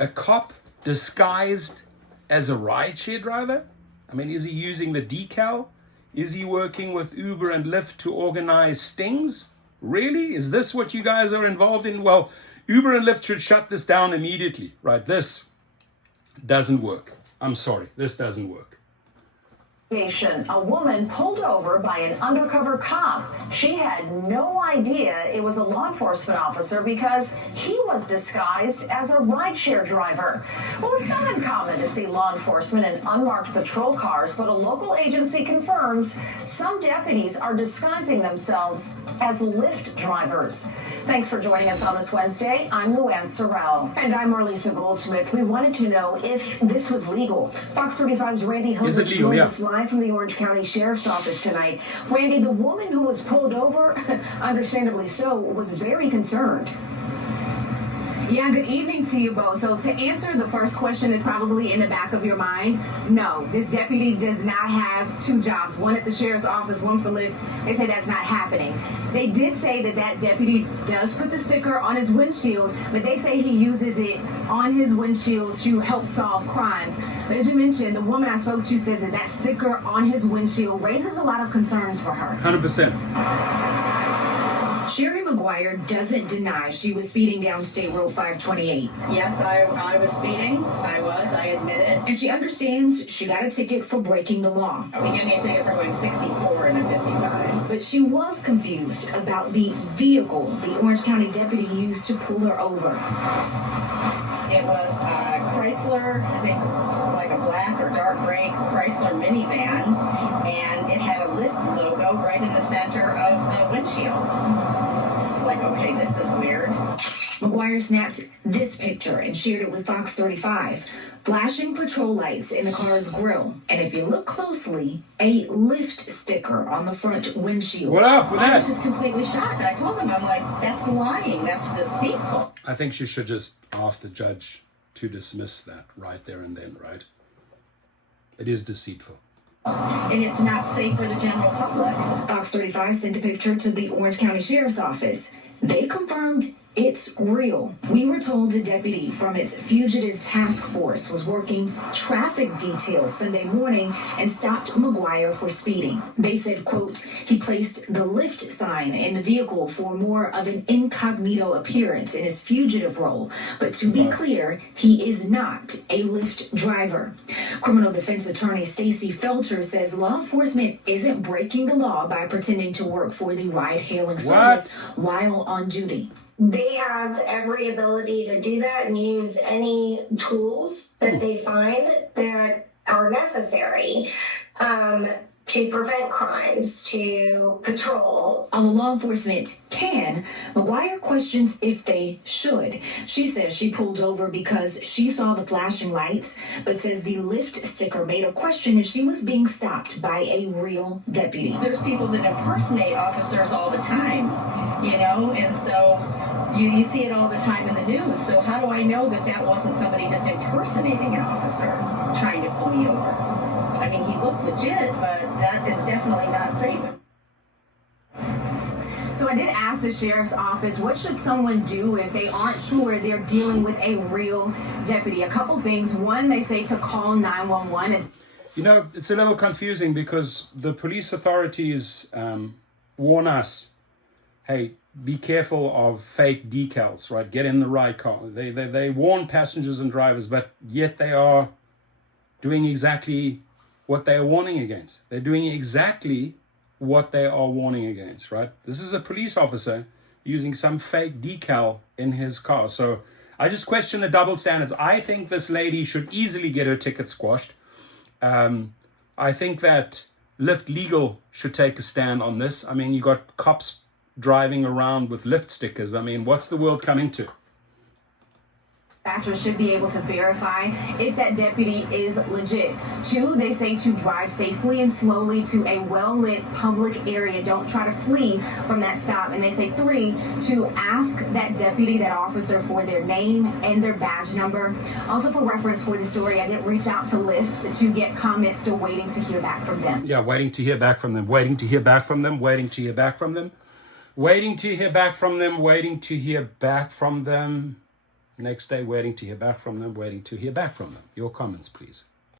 A cop disguised as a rideshare driver? I mean, is he using the decal? Is he working with Uber and Lyft to organize stings? Really? Is this what you guys are involved in? Well, Uber and Lyft should shut this down immediately, right? This doesn't work. I'm sorry, this doesn't work. A woman pulled over by an undercover cop. She had no idea it was a law enforcement officer because he was disguised as a rideshare driver. Well, it's not uncommon to see law enforcement in unmarked patrol cars, but a local agency confirms some deputies are disguising themselves as Lyft drivers. Thanks for joining us on this Wednesday. I'm Luann Sorrell. And I'm Marlisa Goldsmith. We wanted to know if this was legal. Fox 35's Randy Hogan joins us live from the Orange County Sheriff's Office tonight. Randy, the woman who was pulled over, understandably so, was very concerned. Yeah, good evening to you both. So to answer the first question is probably in the back of your mind. No, this deputy does not have two jobs, one at the sheriff's office, one for Lyft. They say that's not happening. They did say that that deputy does put the sticker on his windshield, but they say he uses it on his windshield to help solve crimes. But as you mentioned, the woman I spoke to says that that sticker on his windshield raises a lot of concerns for her. 100%. Sherry McGuire doesn't deny she was speeding down State Road 528. Yes, I was speeding. I admit it. And she understands she got a ticket for breaking the law. They gave me a ticket for going 64 and a 55. But she was confused about the vehicle the Orange County deputy used to pull her over. It was a Chrysler, I think like a black or dark gray Chrysler minivan, and it had a Lyft logo right in the center of the windshield. So it's like, okay, this is weird. McGuire snapped this picture and shared it with Fox 35. Flashing patrol lights in the car's grille. And if you look closely, a Lyft sticker on the front windshield. What up with that? I was just completely shocked. I told them, I'm like, that's lying. That's deceitful. I think she should just ask the judge to dismiss that right there and then, right? It is deceitful. And it's not safe for the general public. Fox 35 sent a picture to the Orange County Sheriff's Office. They confirmed it's real. We were told a deputy from its fugitive task force was working traffic details Sunday morning and stopped McGuire for speeding. They said, quote, he placed the Lyft sign in the vehicle for more of an incognito appearance in his fugitive role. But to be clear, he is not a Lyft driver. Criminal defense attorney Stacey Felter says law enforcement isn't breaking the law by pretending to work for the ride-hailing service while on duty. They have every ability to do that and use any tools that they find that are necessary to prevent crimes, to patrol. Although law enforcement can, McGuire questions if they should. She says she pulled over because she saw the flashing lights, but says the Lyft sticker made her question if she was being stopped by a real deputy. There's people that impersonate officers all the time, you know, and so you see it all the time in the news. So how do I know that that wasn't somebody just impersonating an officer trying to pull me over? I mean, he looked legit, but that is definitely not safe. So I did ask the sheriff's office, what should someone do if they aren't sure they're dealing with a real deputy? A couple things. One, they say to call 911. You know, it's a little confusing because the police authorities warn us, hey, be careful of fake decals, right? Get in the right car. They warn passengers and drivers, but yet they are doing exactly what they are warning against. They're doing exactly what they are warning against, right? This is a police officer using some fake decal in his car. So I just question the double standards. I think this lady should easily get her ticket squashed. I think that Lyft Legal should take a stand on this. I mean, you got cops driving around with Lyft stickers. I mean, what's the world coming to? Dispatchers should be able to verify if that deputy is legit. Two, they say to drive safely and slowly to a well-lit public area. Don't try to flee from that stop. And they say three, to ask that deputy, that officer, for their name and their badge number. Also for reference for the story, I did reach out to Lyft to get comments, still waiting to hear back from them. Yeah, waiting to hear back from them, waiting to hear back from them, waiting to hear back from them, waiting to hear back from them, waiting to hear back from them. Next day, waiting to hear back from them, waiting to hear back from them. Your comments, please.